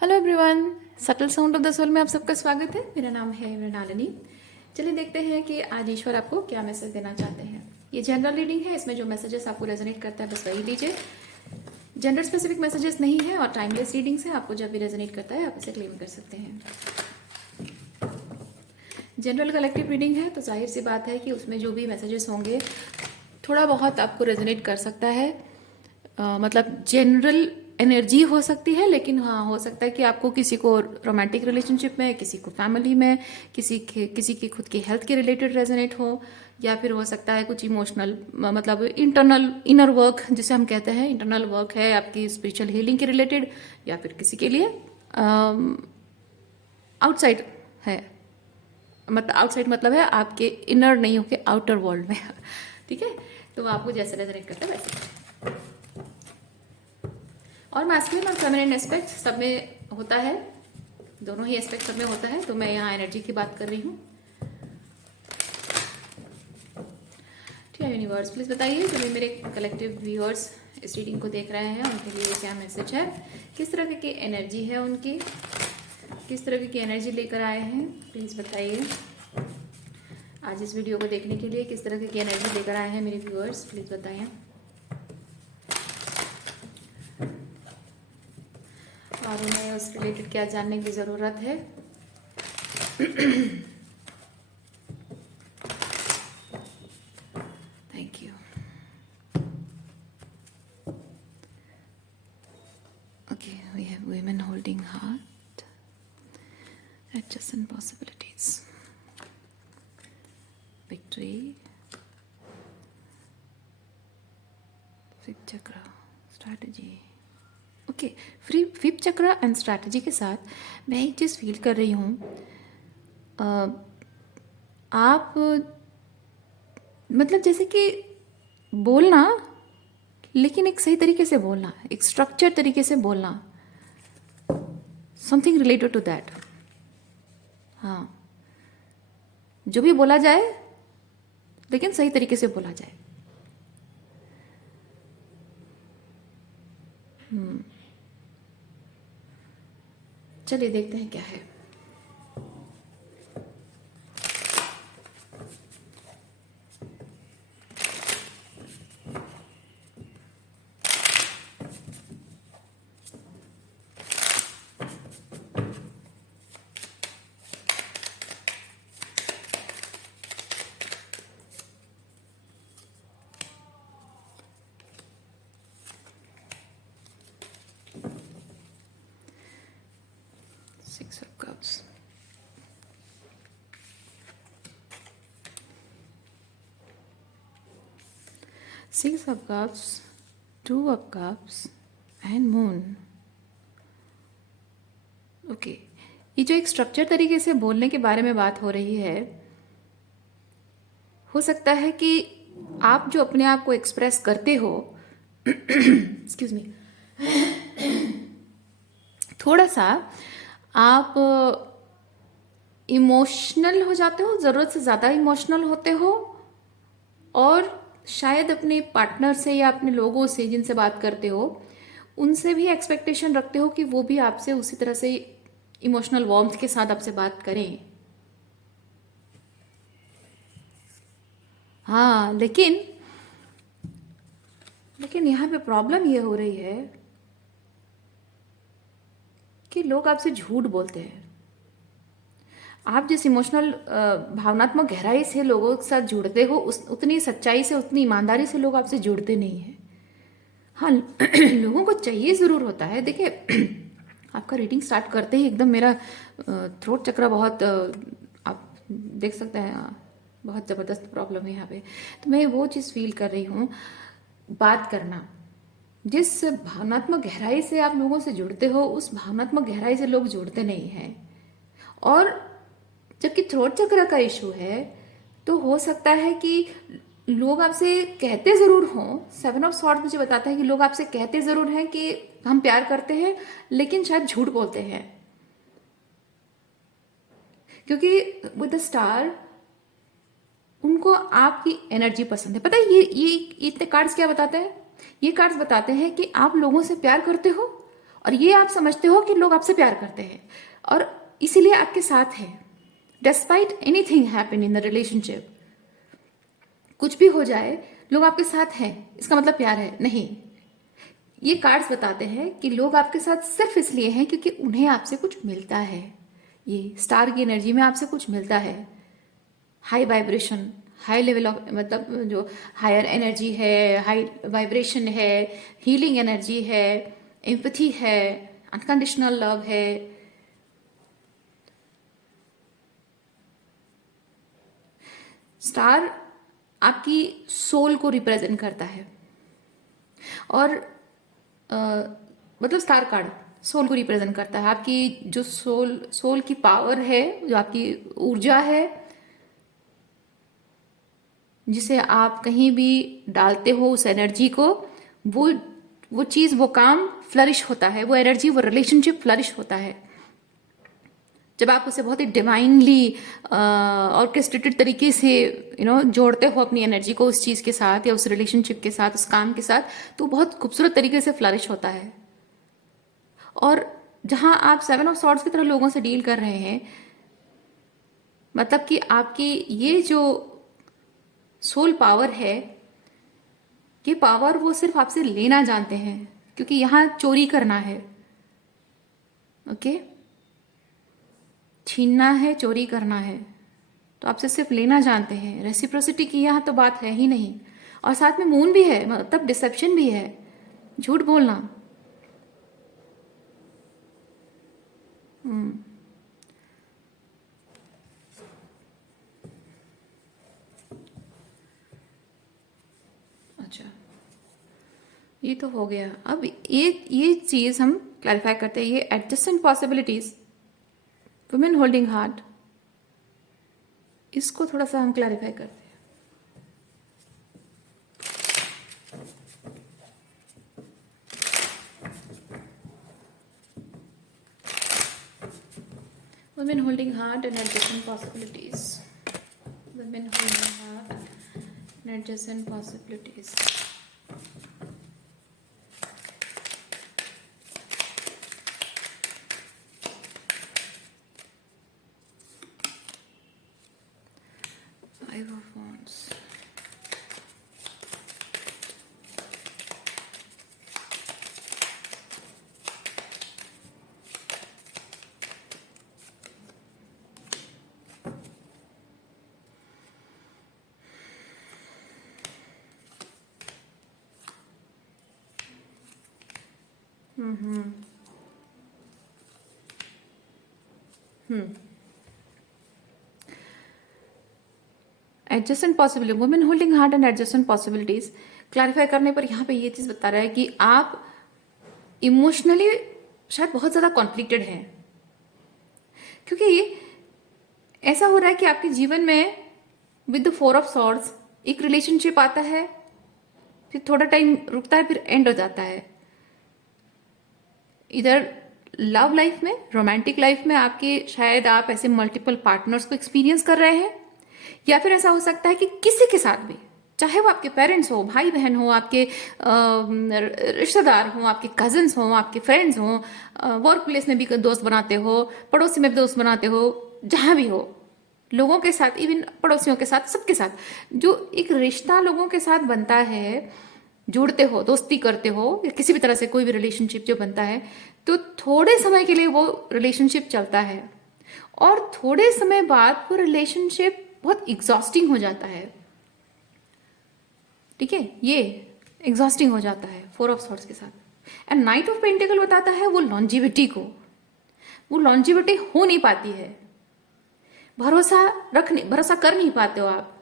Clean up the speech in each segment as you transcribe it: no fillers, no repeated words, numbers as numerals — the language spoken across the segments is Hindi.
Hello everyone, subtle sound of the soul में आप सबका स्वागत है। मेरा नाम है मृणालिनी। चलिए देखते हैं कि आज ईश्वर आपको क्या मैसेज देना चाहते हैं। ये जनरल रीडिंग है, इसमें जो मैसेजेस आपको रेजोनेट करता है बस वही लीजिए। जेंडर स्पेसिफिक मैसेजेस नहीं है और टाइमलेस रीडिंग्स है। आपको जब भी रेजोनेट करता है आप इसे क्लेम कर सकते हैं। जनरल कलेक्टिव रीडिंग है तो जाहिर सी बात है कि उसमें जो भी मैसेजेस होंगे थोड़ा बहुत आपको रेजोनेट कर सकता है। मतलब जनरल एनर्जी हो सकती है, लेकिन हाँ हो सकता है कि आपको किसी को रोमांटिक रिलेशनशिप में, किसी को फैमिली में, किसी की खुद की हेल्थ के रिलेटेड रेजोनेट हो, या फिर हो सकता है कुछ इमोशनल मतलब इंटरनल इनर वर्क जिसे हम कहते हैं, इंटरनल वर्क है आपकी स्पिरिचुअल हीलिंग के रिलेटेड, या फिर किसी के लिए आउटसाइड है। मतलब आउटसाइड मतलब है आपके इनर नहीं होके आउटर वर्ल्ड में। ठीक है, तो आपको जैसे रेजोनेट करता है वैसे। और मैस्कुलिन और फेमिनिन एस्पेक्ट सब में होता है, दोनों ही एस्पेक्ट सब में होता है। तो मैं यहाँ एनर्जी की बात कर रही हूँ। ठीक है यूनिवर्स, प्लीज बताइए जो भी मेरे कलेक्टिव व्यूअर्स इस रीडिंग को देख रहे हैं उनके लिए क्या मैसेज है, किस तरह की एनर्जी है उनकी, किस तरह की एनर्जी लेकर आए हैं, प्लीज बताइए। आज इस वीडियो को देखने के लिए किस तरह की एनर्जी लेकर आए हैं मेरे व्यूअर्स, प्लीज बताइए। और उन्हें उस रिलेटेड क्या जानने की ज़रूरत है। Thank you. Okay, we have women holding heart, adjacent possibilities, victory, fifth chakra, strategy. Okay, fifth chakra and strategy के साथ मैं एक चीज़ फील कर रही हूँ। आप मतलब जैसे कि बोलना, लेकिन एक सही तरीके से बोलना, एक स्ट्रक्चर तरीके से बोलना, समथिंग रिलेटेड टू दैट। हाँ, जो भी बोला जाए लेकिन सही तरीके से बोला जाए। चलिए देखते हैं क्या है। Six of cups, six of cups, two of cups and moon. Okay, ये जो एक स्ट्रक्चर तरीके से बोलने के बारे में बात हो रही है, हो सकता है कि आप जो अपने आप को एक्सप्रेस करते हो एक्सक्यूज मी, थोड़ा सा आप इमोशनल हो जाते हो, ज़रूरत से ज़्यादा इमोशनल होते हो, और शायद अपने पार्टनर से या अपने लोगों से जिनसे बात करते हो उनसे भी एक्सपेक्टेशन रखते हो कि वो भी आपसे उसी तरह से इमोशनल वार्मथ के साथ आपसे बात करें। हाँ, लेकिन यहाँ पे प्रॉब्लम ये हो रही है कि लोग आपसे झूठ बोलते हैं। आप जिस इमोशनल भावनात्मक गहराई से लोगों के साथ जुड़ते हो उतनी सच्चाई से, उतनी ईमानदारी से लोग आपसे जुड़ते नहीं हैं। हाँ लोगों को चाहिए ज़रूर होता है। देखिए आपका रीडिंग स्टार्ट करते ही एकदम मेरा थ्रोट चक्र बहुत आप देख सकते हैं, बहुत ज़बरदस्त प्रॉब्लम है यहाँ पे। तो मैं वो चीज़ फील कर रही हूँ। बात करना, जिस भावनात्मक गहराई से आप लोगों से जुड़ते हो उस भावनात्मक गहराई से लोग जुड़ते नहीं हैं। और जबकि थ्रोट चक्र का इशू है तो हो सकता है कि लोग आपसे कहते ज़रूर हों, सेवन ऑफ सॉर्ड मुझे बताता है कि लोग आपसे कहते ज़रूर हैं कि हम प्यार करते हैं, लेकिन शायद झूठ बोलते हैं। क्योंकि विद द स्टार उनको आपकी एनर्जी पसंद है। पता है ये इतने कार्ड्स क्या बताते हैं? ये कार्ड्स बताते हैं कि आप लोगों से प्यार करते हो और ये आप समझते हो कि लोग आपसे प्यार करते हैं और इसीलिए आपके साथ हैं despite anything happen in the relationship. कुछ भी हो जाए लोग आपके साथ हैं, इसका मतलब प्यार है नहीं। ये कार्ड्स बताते हैं कि लोग आपके साथ सिर्फ इसलिए हैं क्योंकि उन्हें आपसे कुछ मिलता है। ये स्टार की एनर्जी में आपसे कुछ मिलता है, high vibration, high level of, मतलब जो हायर एनर्जी है, हाई वाइब्रेशन है, हीलिंग एनर्जी है, एम्पैथी है, अनकंडीशनल लव है। स्टार आपकी सोल को रिप्रेजेंट करता है और मतलब स्टार कार्ड सोल को रिप्रेजेंट करता है। आपकी जो सोल की पावर है, जो आपकी ऊर्जा है, जिसे आप कहीं भी डालते हो उस एनर्जी को, वो चीज़, वो काम फ्लरिश होता है, वो एनर्जी, वो रिलेशनशिप फ्लरिश होता है जब आप उसे बहुत ही डिवाइनली ऑर्केस्ट्रेटेड तरीके से जोड़ते हो अपनी एनर्जी को उस चीज़ के साथ या उस रिलेशनशिप के साथ, उस काम के साथ, तो बहुत खूबसूरत तरीके से फ्लरिश होता है। और जहां आप 7 ऑफ सॉर्ड्स की तरह लोगों से डील कर रहे हैं, मतलब कि आपकी ये जो सोल पावर है, ये पावर वो सिर्फ आपसे लेना जानते हैं, क्योंकि यहां चोरी करना है, ओके, छीनना है, चोरी करना है, तो आपसे सिर्फ लेना जानते हैं। रेसिप्रोसिटी की यहाँ तो बात है ही नहीं। और साथ में मून भी है, मतलब डिसेप्शन भी है, झूठ बोलना। अच्छा, ये तो हो गया। अब ये चीज हम क्लैरिफाई करते हैं, ये adjacent possibilities, women holding heart, इसको थोड़ा सा हम क्लैरिफाई करते हैं। Women holding heart and adjacent possibilities. Women holding heart and adjacent possibilities. Five of Wands. Adjacent possibility, women holding heart and adjacent possibilities clarify करने पर यहाँ पे ये चीज बता रहा है कि आप इमोशनली शायद बहुत ज्यादा कॉन्फ्लिक्टेड हैं, क्योंकि ऐसा हो रहा है कि आपके जीवन में विद द 4 ऑफ सॉर्ड्स एक रिलेशनशिप आता है, फिर थोड़ा टाइम रुकता है, फिर एंड हो जाता है। इधर लव लाइफ में, रोमांटिक लाइफ में आपके, शायद आप ऐसे मल्टीपल पार्टनर्स को एक्सपीरियंस कर रहे हैं, या फिर ऐसा हो सकता है कि किसी के साथ भी, चाहे वो आपके पेरेंट्स हो, भाई बहन हो, आपके रिश्तेदार हो, आपके कजिन्स हो, आपके फ्रेंड्स हो, वर्क प्लेस में भी दोस्त बनाते हो, पड़ोसी में भी दोस्त बनाते हो, जहां भी हो, लोगों के साथ, इवन पड़ोसियों के साथ, सबके साथ जो एक रिश्ता लोगों के साथ बनता है, जुड़ते हो, दोस्ती करते हो, या किसी भी तरह से कोई भी रिलेशनशिप जो बनता है, तो थोड़े समय के लिए वो रिलेशनशिप चलता है और थोड़े समय बाद वो रिलेशनशिप बहुत एग्जॉस्टिंग हो जाता है। ठीक है, ये एग्जॉस्टिंग हो जाता है 4 ऑफ सॉर्ड्स के साथ। एंड नाइट ऑफ पेंटिकल बताता है वो लॉन्जिविटी को, वो लॉन्जिविटी हो नहीं पाती है, भरोसा कर नहीं पाते हो आप।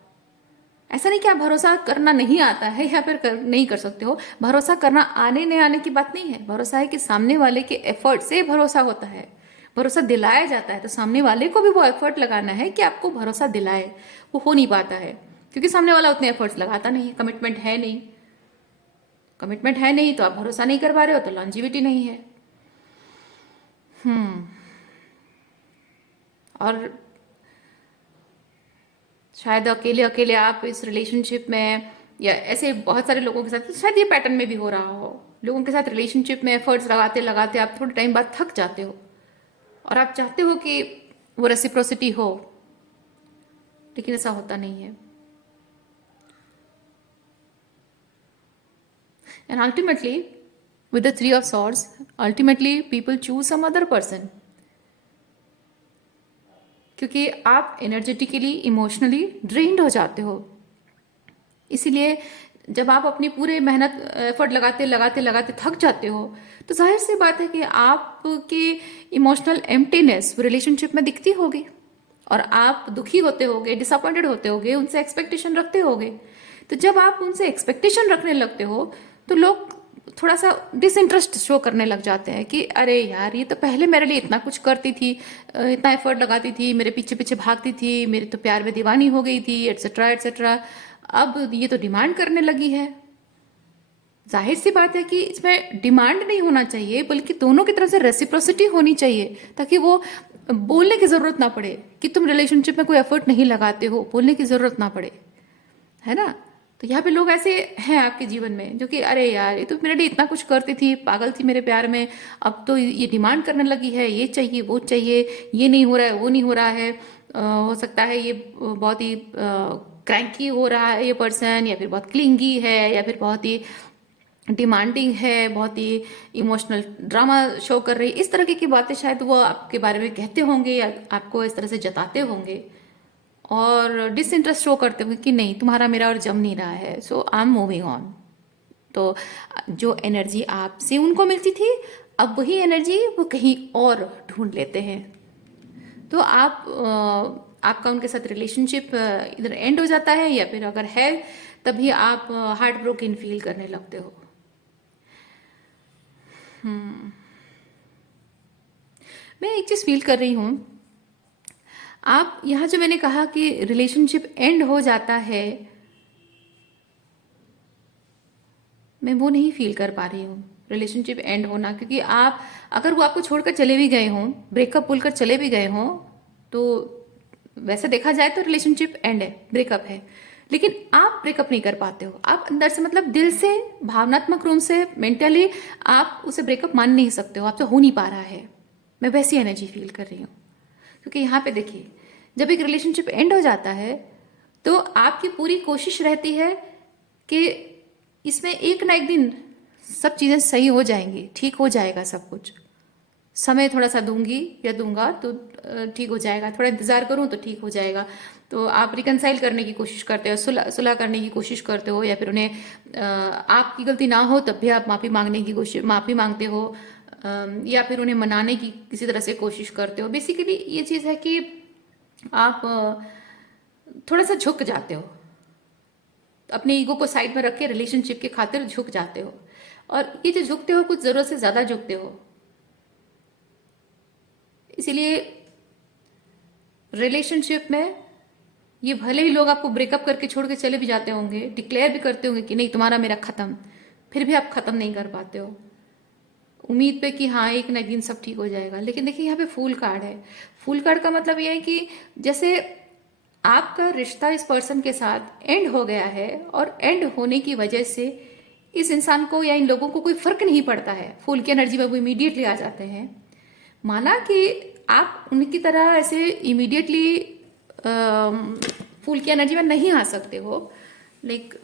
ऐसा नहीं कि आप भरोसा करना नहीं आता है या फिर नहीं कर सकते हो, भरोसा करना आने नहीं आने की बात नहीं है। भरोसा है कि सामने वाले के एफर्ट से भरोसा होता है, भरोसा दिलाया जाता है, तो सामने वाले को भी वो एफर्ट लगाना है कि आपको भरोसा दिलाए। वो हो नहीं पाता है क्योंकि सामने वाला उतने एफर्ट्स लगाता नहीं, कमिटमेंट है नहीं। कमिटमेंट है नहीं तो आप भरोसा नहीं कर पा रहे हो, तो लॉन्जिविटी नहीं है। और शायद अकेले अकेले आप इस रिलेशनशिप में, या ऐसे बहुत सारे लोगों के साथ शायद ये पैटर्न में भी हो रहा हो, लोगों के साथ रिलेशनशिप में एफर्ट्स लगाते लगाते आप थोड़े टाइम बाद थक जाते हो और आप चाहते हो कि वो रेसिप्रोसिटी हो, लेकिन ऐसा होता नहीं है। And ultimately with the three of swords, ultimately people choose some other person, क्योंकि आप एनर्जेटिकली इमोशनली ड्रेन्ड हो जाते हो। इसीलिए जब आप अपनी पूरे मेहनत एफर्ट लगाते लगाते लगाते थक जाते हो तो जाहिर सी बात है कि आपके इमोशनल एम्प्टीनेस रिलेशनशिप में दिखती होगी और आप दुखी होते होगे, डिसअपॉइंटेड होते होगे, उनसे एक्सपेक्टेशन रखते होगे। तो जब आप उनसे एक्सपेक्टेशन रखने लगते हो तो लोग थोड़ा सा डिसइंटरेस्ट शो करने लग जाते हैं कि अरे यार ये तो पहले मेरे लिए इतना कुछ करती थी, इतना एफर्ट लगाती थी, मेरे पीछे पीछे भागती थी, मेरे तो प्यार में दीवानी हो गई थी, एटसेट्रा एटसेट्रा, अब ये तो डिमांड करने लगी है। जाहिर सी बात है कि इसमें डिमांड नहीं होना चाहिए, बल्कि दोनों की तरफ से रेसिप्रोसिटी होनी चाहिए, ताकि वो बोलने की जरूरत ना पड़े कि तुम रिलेशनशिप में कोई एफर्ट नहीं लगाते हो, बोलने की जरूरत ना पड़े, है ना। तो यहाँ पे लोग ऐसे हैं आपके जीवन में जो कि अरे यार ये तो मेरे लिए इतना कुछ करती थी, पागल थी मेरे प्यार में, अब तो ये डिमांड करने लगी है, ये चाहिए वो चाहिए, ये नहीं हो रहा है वो नहीं हो रहा है, हो सकता है ये बहुत ही क्रैंकी हो रहा है ये पर्सन, या फिर बहुत क्लिंगी है, या फिर बहुत ही डिमांडिंग है, बहुत ही इमोशनल ड्रामा शो कर रही है। इस तरह की बातें शायद वो आपके बारे में कहते होंगे या आपको इस तरह से जताते होंगे और डिसइंटरेस्ट शो करते हुए कि नहीं तुम्हारा मेरा और जम नहीं रहा है, सो आई एम मूविंग ऑन। तो जो एनर्जी आपसे उनको मिलती थी, अब वही एनर्जी वो कहीं और ढूंढ लेते हैं। तो आपका उनके साथ रिलेशनशिप इधर एंड हो जाता है, या फिर अगर है तभी आप हार्ट ब्रोकन फील करने लगते हो। मैं एक चीज़ फील कर रही हूँ, आप यहाँ जो मैंने कहा कि रिलेशनशिप एंड हो जाता है, मैं वो नहीं फील कर पा रही हूँ रिलेशनशिप एंड होना, क्योंकि आप अगर वो आपको छोड़कर चले भी गए हों, ब्रेकअप बोलकर चले भी गए हों, तो वैसे देखा जाए तो रिलेशनशिप एंड है, ब्रेकअप है, लेकिन आप ब्रेकअप नहीं कर पाते हो। आप अंदर से मतलब दिल से, भावनात्मक रूप से, मेंटली आप उसे ब्रेकअप मान नहीं सकते हो, आपसे हो नहीं पा रहा है। मैं वैसी एनर्जी फील कर रही हूँ, क्योंकि यहाँ पे देखिए जब एक रिलेशनशिप एंड हो जाता है तो आपकी पूरी कोशिश रहती है कि इसमें एक ना एक दिन सब चीज़ें सही हो जाएंगी, ठीक हो जाएगा सब कुछ, समय थोड़ा सा दूंगी या दूंगा तो ठीक हो जाएगा, थोड़ा इंतज़ार करूँ तो ठीक हो जाएगा। तो आप रिकनसाइल करने की कोशिश करते हो, सुलह सुलह करने की कोशिश करते हो, या फिर उन्हें आपकी गलती ना हो तब भी आप माफ़ी मांगने की कोशिश, माफ़ी मांगते हो, या फिर उन्हें मनाने की किसी तरह से कोशिश करते हो। बेसिकली ये चीज़ है कि आप थोड़ा सा झुक जाते हो, अपने ईगो को साइड में रख के रिलेशनशिप की खातिर झुक जाते हो, और ये जो झुकते हो कुछ ज़रूरत से ज़्यादा झुकते हो। इसीलिए रिलेशनशिप में ये भले ही लोग आपको ब्रेकअप करके छोड़ के चले भी जाते होंगे, डिक्लेयर भी करते होंगे कि नहीं तुम्हारा मेरा खत्म, फिर भी आप खत्म नहीं कर पाते हो उम्मीद पे कि हाँ एक ना एक दिन सब ठीक हो जाएगा। लेकिन देखिए यहाँ पे फूल कार्ड है। फूल कार्ड का मतलब ये है कि जैसे आपका रिश्ता इस पर्सन के साथ एंड हो गया है, और एंड होने की वजह से इस इंसान को या इन लोगों को कोई फर्क नहीं पड़ता है, फूल की एनर्जी में वो इमीडिएटली आ जाते हैं। माना कि आप उनकी तरह ऐसे इमीडिएटली फूल की एनर्जी में नहीं आ सकते हो, लाइक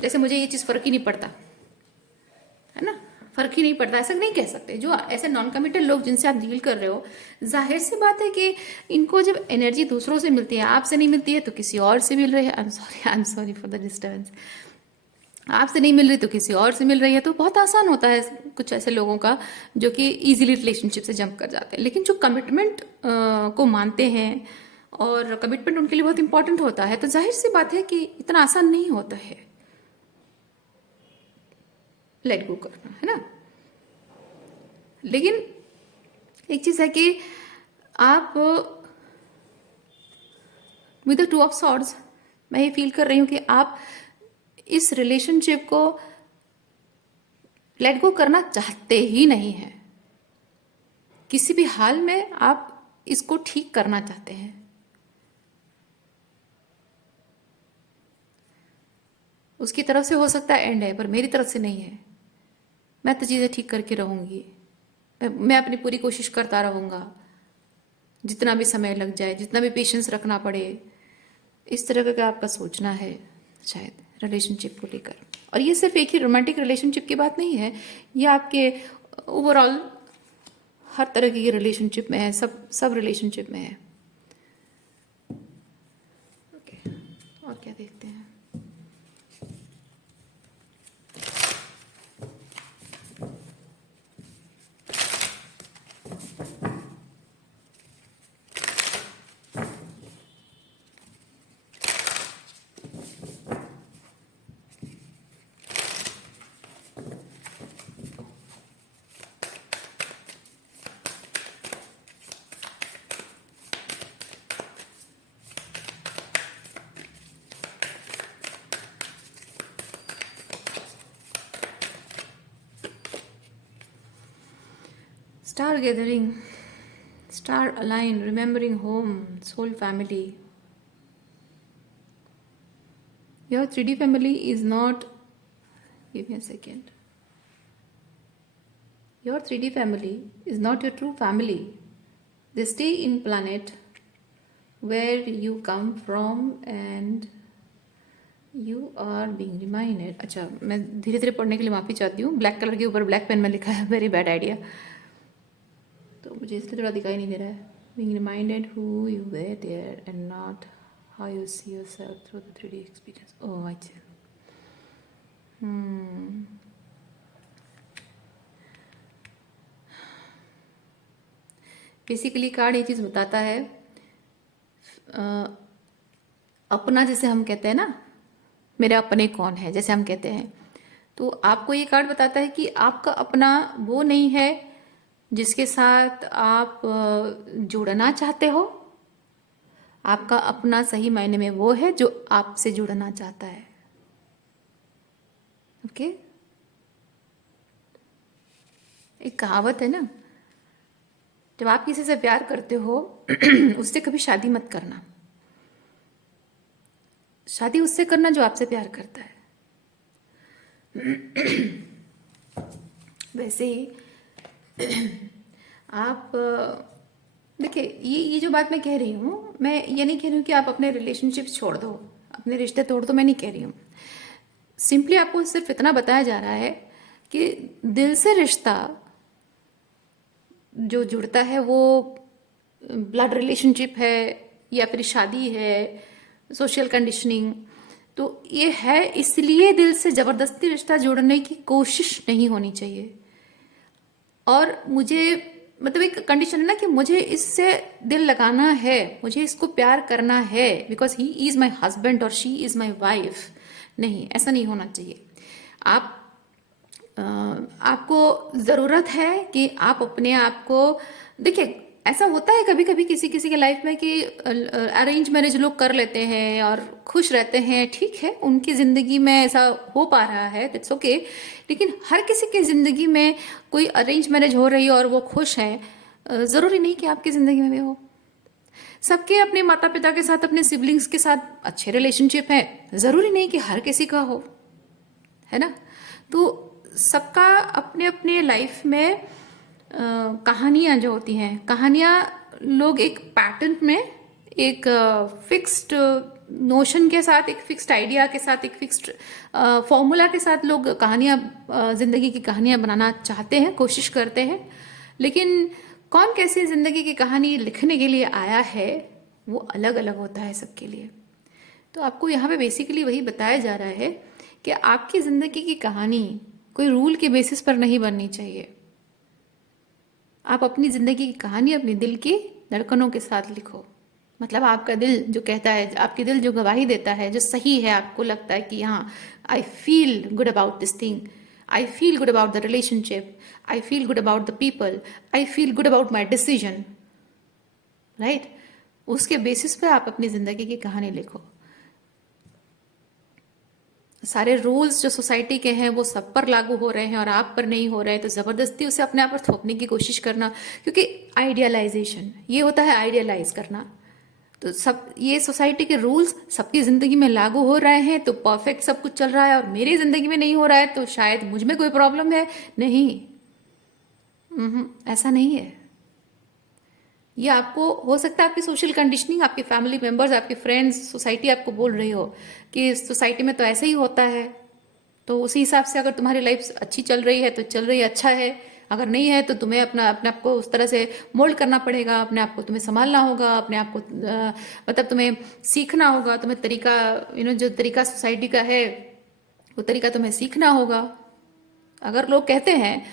जैसे मुझे ये चीज़ फर्क ही नहीं पड़ता, है ना, फर्क ही नहीं पड़ता, ऐसा नहीं कह सकते। जो ऐसे नॉन कमिटेड लोग जिनसे आप डील कर रहे हो, जाहिर सी बात है कि इनको जब एनर्जी दूसरों से मिलती है, आपसे नहीं मिलती है तो किसी और से मिल रही है, I am sorry for the disturbance, आपसे नहीं मिल रही तो किसी और से मिल रही है, तो बहुत आसान होता है कुछ ऐसे लोगों का जो कि इजीली रिलेशनशिप से जंप कर जाते हैं। लेकिन जो कमिटमेंट को मानते हैं और कमिटमेंट उनके लिए बहुत इंपॉर्टेंट होता है, तो जाहिर सी बात है कि इतना आसान नहीं होता है लेट गो करना, है ना। लेकिन एक चीज़ है कि आप with the two of swords, मैं ये फील कर रही हूँ कि आप इस रिलेशनशिप को लेट गो करना चाहते ही नहीं हैं, किसी भी हाल में आप इसको ठीक करना चाहते हैं। उसकी तरफ से हो सकता है एंड है, पर मेरी तरफ से नहीं है। मैं तो चीज़ें ठीक करके रहूँगी, मैं अपनी पूरी कोशिश करता रहूँगा, जितना भी समय लग जाए, जितना भी पेशेंस रखना पड़े। इस तरह का आपका सोचना है शायद रिलेशनशिप को लेकर। और ये सिर्फ एक ही रोमांटिक रिलेशनशिप की बात नहीं है, ये आपके ओवरऑल हर तरह की रिलेशनशिप में है, सब सब रिलेशनशिप में है। ओके, और क्या देखते हैं। Star gathering, star align, remembering home, soul family. Your 3D family is not, give me a second. Your 3D family is not your true family. They stay in planet where you come from and you are being reminded. अच्छा, मैं धीरे धीरे पढ़ने के लिए माफ़ी चाहती हूँ। ब्लैक कलर के ऊपर ब्लैक पेन में लिखा है, वेरी बैड आइडिया, तो मुझे इसलिए थोड़ा दिखाई नहीं दे रहा है। Being reminded who you were there and not how you see yourself through the 3D experience. Oh, अच्छा। बेसिकली कार्ड ये चीज़ बताता है, अपना जैसे हम कहते हैं ना, मेरे अपने कौन है जैसे हम कहते हैं, तो आपको ये कार्ड बताता है कि आपका अपना वो नहीं है जिसके साथ आप जुड़ना चाहते हो। आपका अपना सही मायने में वो है जो आपसे जुड़ना चाहता है। ओके, एक कहावत है ना, जब आप किसी से प्यार करते हो उससे कभी शादी मत करना। शादी उससे करना जो आपसे प्यार करता है। वैसे ही आप देखिए, ये जो बात मैं कह रही हूँ, मैं ये नहीं कह रही हूँ कि आप अपने रिलेशनशिप छोड़ दो, अपने रिश्ते तोड़ दो, मैं नहीं कह रही हूँ। सिंपली आपको सिर्फ इतना बताया जा रहा है कि दिल से रिश्ता जो जुड़ता है वो ब्लड रिलेशनशिप है या फिर शादी है, सोशल कंडीशनिंग, तो ये है, इसलिए दिल से ज़बरदस्ती रिश्ता जोड़ने की कोशिश नहीं होनी चाहिए। और मुझे मतलब एक कंडीशन है ना कि मुझे इससे दिल लगाना है, मुझे इसको प्यार करना है because he is my husband और शी इज़ माई वाइफ। नहीं, ऐसा नहीं होना चाहिए। आप आपको ज़रूरत है कि आप अपने आप को देखिए। ऐसा होता है कभी कभी किसी किसी के लाइफ में कि अरेंज मैरिज लोग कर लेते हैं और खुश रहते हैं, ठीक है, उनकी ज़िंदगी में ऐसा हो पा रहा है, दैट्स ओके। लेकिन हर किसी की ज़िंदगी में कोई अरेंज मैरिज हो रही है और वो खुश हैं, ज़रूरी नहीं कि आपकी ज़िंदगी में भी हो। सबके अपने माता पिता के साथ, अपने सिबलिंग्स के साथ अच्छे रिलेशनशिप है, ज़रूरी नहीं कि हर किसी का हो, है ना। तो सबका अपने अपने लाइफ में कहानियाँ जो होती हैं, कहानियाँ लोग एक पैटर्न में, एक फिक्स्ड नोशन के साथ, एक फिक्स्ड आइडिया के साथ, एक फिक्स्ड फॉर्मूला के साथ लोग कहानियाँ, ज़िंदगी की कहानियाँ बनाना चाहते हैं, कोशिश करते हैं। लेकिन कौन कैसी ज़िंदगी की कहानी लिखने के लिए आया है वो अलग अलग होता है सबके लिए। तो आपको यहाँ पे बेसिकली वही बताया जा रहा है कि आपकी ज़िंदगी की कहानी कोई रूल के बेसिस पर नहीं बननी चाहिए। आप अपनी ज़िंदगी की कहानी अपने दिल की धड़कनों के साथ लिखो। मतलब आपका दिल जो कहता है, आपकी दिल जो गवाही देता है, जो सही है, आपको लगता है कि हाँ, I feel good about this thing, I feel good about the relationship, I feel good about the people, I feel good about my decision, right. उसके बेसिस पे आप अपनी ज़िंदगी की कहानी लिखो। सारे रूल्स जो सोसाइटी के हैं वो सब पर लागू हो रहे हैं और आप पर नहीं हो रहे हैं, तो ज़बरदस्ती उसे अपने आप पर थोपने की कोशिश करना, क्योंकि आइडियलाइजेशन ये होता है, आइडियलाइज करना। तो सब ये सोसाइटी के रूल्स सबकी ज़िंदगी में लागू हो रहे हैं तो परफेक्ट सब कुछ चल रहा है, और मेरी ज़िंदगी में नहीं हो रहा है तो शायद मुझ में कोई प्रॉब्लम है। नहीं, ऐसा नहीं है। ये आपको हो सकता है आपकी सोशल कंडीशनिंग, आपके फैमिली मेंबर्स, आपके फ्रेंड्स, सोसाइटी आपको बोल रही हो कि सोसाइटी में तो ऐसे ही होता है, तो उसी हिसाब से अगर तुम्हारी लाइफ अच्छी चल रही है तो चल रही है, अच्छा है। अगर नहीं है तो तुम्हें अपने आप को उस तरह से मोल्ड करना पड़ेगा, अपने आप को तुम्हें संभालना होगा, अपने आप को मतलब तुम्हें सीखना होगा, तुम्हें तरीका जो तरीका सोसाइटी का है वो तरीका तुम्हें सीखना होगा। अगर लोग कहते हैं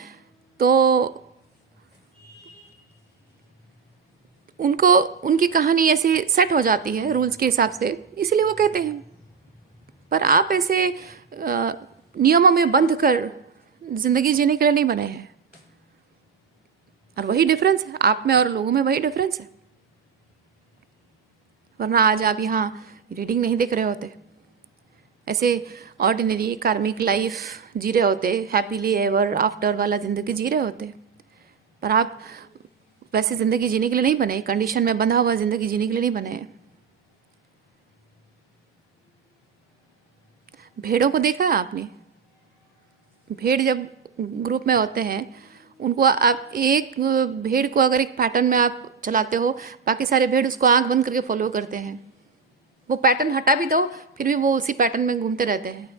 तो उनको उनकी कहानी ऐसे सेट हो जाती है रूल्स के हिसाब से, इसलिए वो कहते हैं। पर आप ऐसे नियमों में बंध कर जिंदगी जीने के लिए नहीं बने हैं। और वही डिफरेंस है आप में और लोगों में, वही डिफरेंस है। वरना आज आप यहाँ रीडिंग नहीं देख रहे होते, ऐसे ऑर्डिनरी कार्मिक लाइफ जी रहे होते, हैप्पीली एवर आफ्टर वाला जिंदगी जी रहे होते। पर आप वैसे जिंदगी जीने के लिए नहीं बने, कंडीशन में बंधा हुआ जिंदगी जीने के लिए नहीं बने हैं। भेड़ों को देखा है आपने? भेड़ जब ग्रुप में होते हैं, उनको आप एक भेड़ को अगर एक पैटर्न में आप चलाते हो, बाकी सारे भेड़ उसको आंख बंद करके फॉलो करते हैं। वो पैटर्न हटा भी दो फिर भी वो उसी पैटर्न में घूमते रहते हैं,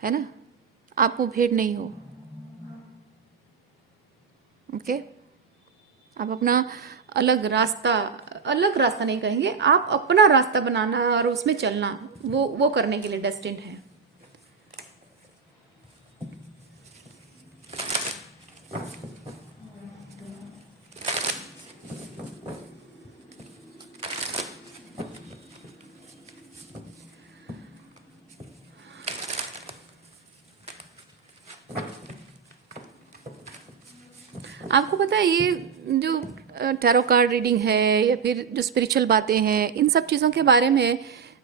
है ना? आप वो भेड़ नहीं हो। ओके, आप अपना अलग रास्ता नहीं कहेंगे, आप अपना रास्ता बनाना और उसमें चलना, वो करने के लिए डेस्टिन्ड है। आपको पता है ये जो टैरो कार्ड रीडिंग है या फिर जो स्पिरिचुअल बातें हैं, इन सब चीज़ों के बारे में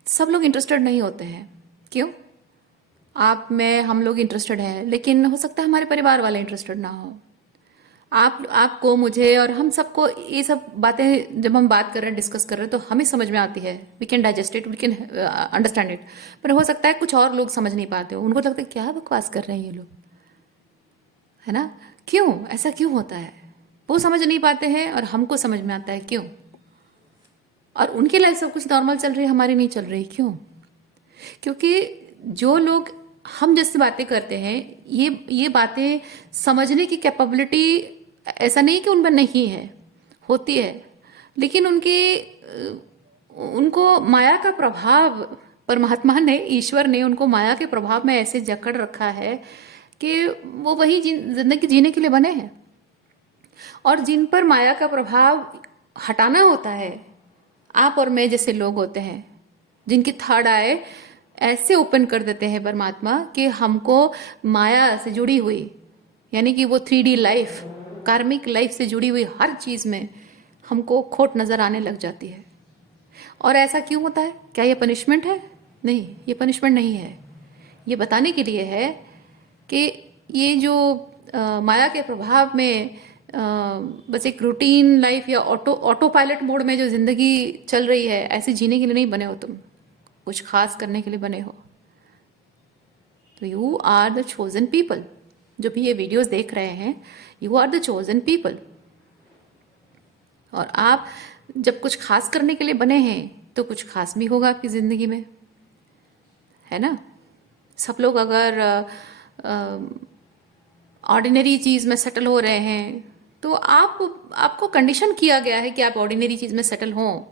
सब लोग इंटरेस्टेड नहीं होते हैं। क्यों? आप में हम लोग इंटरेस्टेड हैं, लेकिन हो सकता है हमारे परिवार वाले इंटरेस्टेड ना हो। आपको, मुझे और हम सबको ये सब बातें जब हम बात कर रहे हैं, डिस्कस कर रहे हैं, तो हमें समझ में आती है, we can digest it, we can understand it. पर हो सकता है कुछ और लोग समझ नहीं पाते हो, उनको लगता है क्या बकवास कर रहे हैं ये लोग, है ना? क्यों ऐसा क्यों होता है? वो समझ नहीं पाते हैं और हमको समझ में आता है क्यों। और उनकी लाइफ सब कुछ नॉर्मल चल रही है, हमारी नहीं चल रही, क्यों? क्योंकि जो लोग हम जैसे बातें करते हैं, ये बातें समझने की कैपेबिलिटी ऐसा नहीं कि उनमें नहीं है, होती है, लेकिन उनको माया का प्रभाव, परमात्मा ने, ईश्वर ने उनको माया के प्रभाव में ऐसे जकड़ रखा है कि वो वही जिंदगी जीने के लिए बने हैं। और जिन पर माया का प्रभाव हटाना होता है, आप और मैं जैसे लोग होते हैं, जिनकी थर्ड आई ऐसे ओपन कर देते हैं परमात्मा कि हमको माया से जुड़ी हुई, यानी कि वो 3D लाइफ, कार्मिक लाइफ से जुड़ी हुई हर चीज में हमको खोट नजर आने लग जाती है। और ऐसा क्यों होता है? क्या ये पनिशमेंट है? नहीं, ये पनिशमेंट नहीं है। ये बताने के लिए है कि ये जो माया के प्रभाव में बस एक रूटीन लाइफ या ऑटो पायलट मोड में जो जिंदगी चल रही है, ऐसे जीने के लिए नहीं बने हो तुम, कुछ खास करने के लिए बने हो। तो you are the chosen people. जो भी ये वीडियोस देख रहे हैं, you are the chosen people. और आप जब कुछ खास करने के लिए बने हैं तो कुछ खास भी होगा आपकी जिंदगी में, है ना? सब लोग अगर ऑर्डिनरी चीज में सेटल हो रहे हैं तो आपको कंडीशन किया गया है कि आप ऑर्डिनरी चीज में सेटल हों,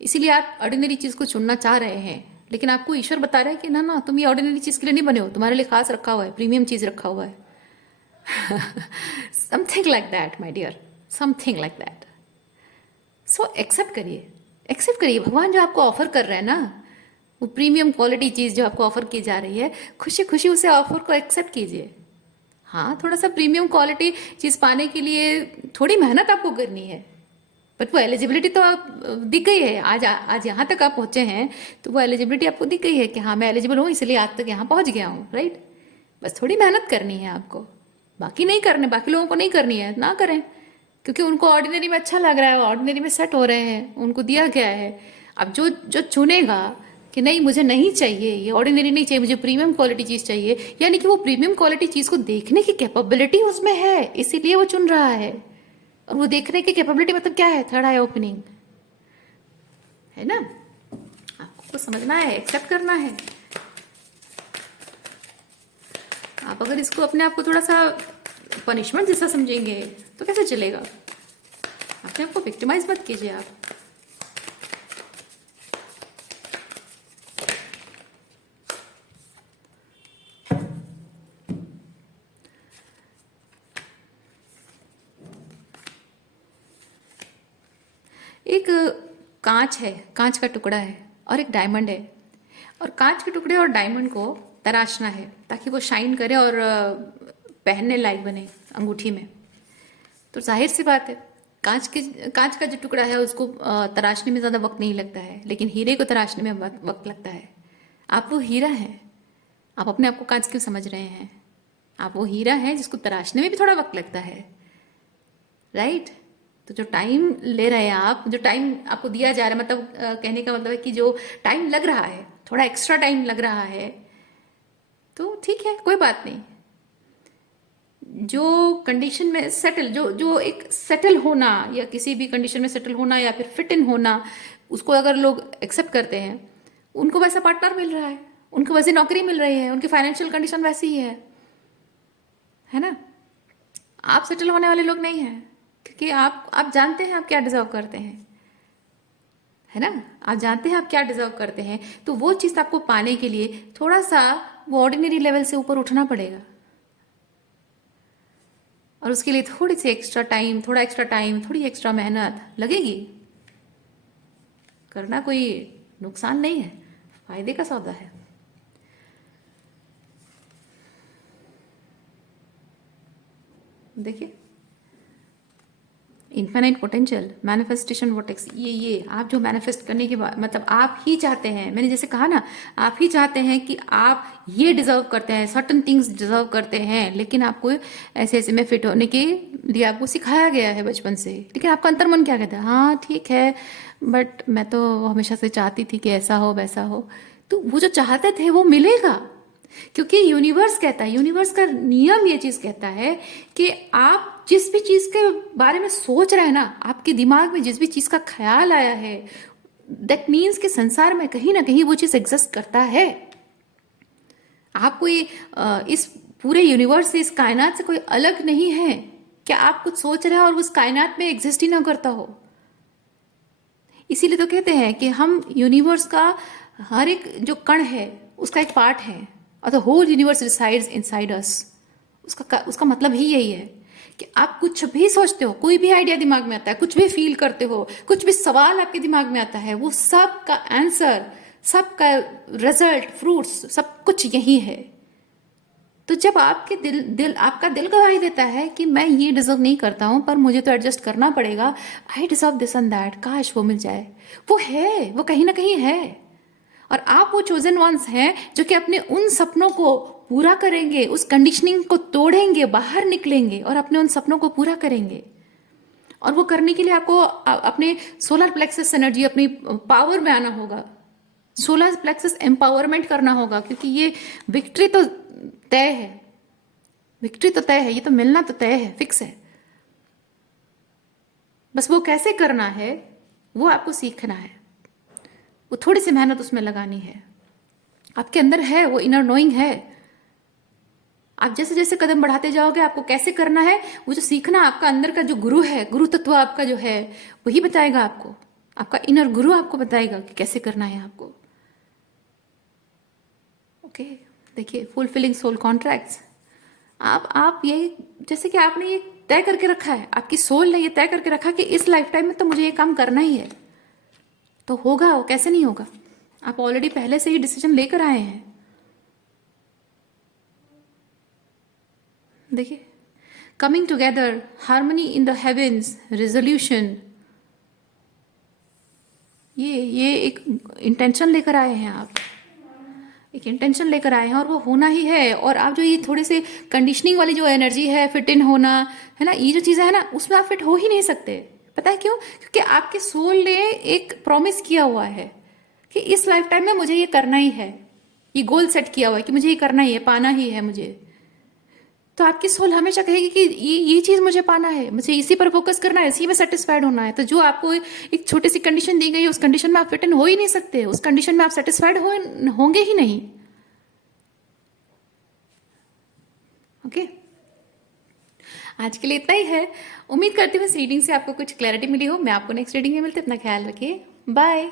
इसीलिए आप ऑर्डिनरी चीज को चुनना चाह रहे हैं। लेकिन आपको ईश्वर बता रहा है कि ना ना, तुम ये ऑर्डिनरी चीज के लिए नहीं बने हो, तुम्हारे लिए खास रखा हुआ है, प्रीमियम चीज रखा हुआ है। Something like that my dear, something like that. So accept करिए भगवान जो आपको ऑफर कर रहे हैं ना, वो प्रीमियम क्वालिटी चीज जो आपको ऑफर की जा रही है, खुशी खुशी उसे ऑफर को एक्सेप्ट कीजिए। हाँ, थोड़ा सा प्रीमियम क्वालिटी चीज पाने के लिए थोड़ी मेहनत आपको करनी है, बट वो एलिजिबिलिटी तो आप दिख गई है। आज यहाँ तक आप पहुंचे हैं तो वो एलिजिबिलिटी आपको दिख गई है कि हाँ मैं एलिजिबल हूँ, इसलिए आज तक यहाँ पहुंच गया हूँ, राइट? बस थोड़ी मेहनत करनी है आपको, बाकी नहीं करने, बाकी लोगों को नहीं करनी है, ना करें। क्योंकि उनको ऑर्डिनरी में अच्छा लग रहा है, ऑर्डिनरी में सेट हो रहे हैं, उनको दिया गया है। अब जो जो चुनेगा कि नहीं मुझे नहीं चाहिए, ये ऑर्डिनरी नहीं चाहिए, मुझे प्रीमियम क्वालिटी चीज़ चाहिए, यानी कि वो प्रीमियम क्वालिटी चीज़ को देखने की कैपेबिलिटी उसमें है, इसीलिए वो चुन रहा है। और वो देखने की कैपेबिलिटी मतलब क्या है? थर्ड आई ओपनिंग, है ना? आपको समझना है, एक्सेप्ट करना है। आप अगर इसको अपने आप को थोड़ा सा पनिशमेंट जैसा समझेंगे तो कैसे चलेगा? अपने आप को विक्टिमाइज मत कीजिए आप। एक कांच है, कांच का टुकड़ा है और एक डायमंड है, और कांच के टुकड़े और डायमंड को तराशना है ताकि वो शाइन करे और पहनने लायक बने अंगूठी में। तो जाहिर सी बात है, कांच का जो टुकड़ा है उसको तराशने में ज़्यादा वक्त नहीं लगता है, लेकिन हीरे को तराशने में वक्त लगता है। आप वो हीरा हैं, आप अपने आप को कांच क्यों समझ रहे हैं? आप वो हीरा हैं जिसको तराशने में भी थोड़ा वक्त लगता है, राइट? तो जो टाइम ले रहे हैं आप, जो टाइम आपको दिया जा रहा है, मतलब कहने का मतलब है कि जो टाइम लग रहा है, थोड़ा एक्स्ट्रा टाइम लग रहा है, तो ठीक है, कोई बात नहीं। जो कंडीशन में सेटल, जो जो एक सेटल होना या किसी भी कंडीशन में सेटल होना या फिर फिट इन होना, उसको अगर लोग एक्सेप्ट करते हैं, उनको वैसा पार्टनर मिल रहा है, उनको वैसी नौकरी मिल रही है, उनकी फाइनेंशियल कंडीशन वैसी ही है ना? आप सेटल होने वाले लोग नहीं हैं, क्योंकि आप जानते हैं आप क्या डिजर्व करते हैं, है ना? आप जानते हैं आप क्या डिजर्व करते हैं, तो वो चीज़ आपको पाने के लिए थोड़ा सा वो ऑर्डिनरी लेवल से ऊपर उठना पड़ेगा, और उसके लिए थोड़ी सी एक्स्ट्रा टाइम, थोड़ा एक्स्ट्रा टाइम, थोड़ी एक्स्ट्रा मेहनत लगेगी। करना कोई नुकसान नहीं है, फायदे का सौदा है। देखिए, इन्फिनाइट पोटेंशियल, मैनिफेस्टेशन वर्टेक्स, ये आप जो मैनिफेस्ट करने के बाद, मतलब आप ही चाहते हैं, मैंने जैसे कहा ना, आप ही चाहते हैं कि आप ये डिजर्व करते हैं, सर्टन थिंग्स डिजर्व करते हैं, लेकिन आपको ऐसे ऐसे में फिट होने के लिए आपको सिखाया गया है बचपन से, लेकिन आपका अंतर्मन क्या कहता है? हाँ ठीक है, बट मैं तो हमेशा से चाहती थी कि ऐसा हो वैसा हो। तो वो जो चाहते थे वो मिलेगा, क्योंकि यूनिवर्स कहता है, यूनिवर्स का नियम ये चीज कहता है कि आप जिस भी चीज के बारे में सोच रहे हैं ना, आपके दिमाग में जिस भी चीज का ख्याल आया है, दैट मीन्स कि संसार में कहीं ना कहीं वो चीज एग्जिस्ट करता है। आप कोई इस पूरे यूनिवर्स से, इस कायनात से कोई अलग नहीं है। क्या आप कुछ सोच रहे हैं और उस कायनात में एग्जिस्ट ही ना करता हो? इसीलिए तो कहते हैं कि हम यूनिवर्स का हर एक जो कण है उसका एक पार्ट है, और the whole universe resides inside us. उसका मतलब ही यही है कि आप कुछ भी सोचते हो, कोई भी आइडिया दिमाग में आता है, कुछ भी फील करते हो, कुछ भी सवाल आपके दिमाग में आता है, वो सब का आंसर, सब का रिजल्ट, फ्रूट्स, सब कुछ यही है। तो जब आपके आपका दिल गवाही देता है कि मैं ये डिजर्व नहीं करता हूं, पर मुझे तो एडजस्ट करना पड़ेगा, I deserve this and that, काश वो मिल जाए, वो है, वो कहीं ना कहीं है। और आप वो चोजन वंस हैं जो कि अपने उन सपनों को पूरा करेंगे, उस कंडीशनिंग को तोड़ेंगे, बाहर निकलेंगे और अपने उन सपनों को पूरा करेंगे। और वो करने के लिए आपको अपने सोलर प्लेक्सस एनर्जी, अपनी पावर में आना होगा, सोलर प्लेक्सस एम्पावरमेंट करना होगा, क्योंकि ये विक्ट्री तो तय है, विक्ट्री तो तय है, ये तो मिलना तो तय है, फिक्स है। बस वो कैसे करना है वो आपको सीखना है, वो थोड़ी सी मेहनत उसमें लगानी है। आपके अंदर है, वो इनर नोइंग है। आप जैसे जैसे कदम बढ़ाते जाओगे, आपको कैसे करना है वो जो सीखना, आपका अंदर का जो गुरु है, गुरु तत्व आपका जो है, वही बताएगा आपको, आपका इनर गुरु आपको बताएगा कि कैसे करना है आपको। ओके, देखिए, फुलफिलिंग सोल कॉन्ट्रैक्ट्स, आप ये, जैसे कि आपने ये तय करके रखा है, आपकी सोल ने ये तय करके रखा कि इस लाइफ टाइम में तो मुझे ये काम करना ही है, तो होगा, वो कैसे नहीं होगा? आप ऑलरेडी पहले से ही डिसीजन लेकर आए हैं। देखिए, coming together, harmony in the heavens, resolution, ये एक इंटेंशन लेकर आए हैं आप। एक इंटेंशन लेकर आए हैं और वो होना ही है। और आप जो ये थोड़े से कंडीशनिंग वाली जो एनर्जी है, फिट इन होना है ना, ये जो चीज़ें है ना, उसमें आप फिट हो ही नहीं सकते। पता है क्यों? क्योंकि आपके सोल ने एक प्रॉमिस किया हुआ है कि इस लाइफ टाइम में मुझे ये करना ही है। ये गोल सेट किया हुआ है कि मुझे ये करना ही है, पाना ही है मुझे। तो आपकी सोल हमेशा कहेगी कि ये चीज़ मुझे पाना है, मुझे इसी पर फोकस करना है, इसी में सेटिस्फाइड होना है। तो जो आपको एक छोटी सी कंडीशन दी गई है, उस कंडीशन में आप फिट इन हो ही नहीं सकते, उस कंडीशन में आप सेटिस्फाइड होंगे ही नहीं। ओके, आज के लिए इतना ही है। उम्मीद करती हूँ इस रीडिंग से आपको कुछ क्लैरिटी मिली हो। मैं आपको नेक्स्ट रीडिंग में मिलते, अपना ख्याल रखिए। बाय।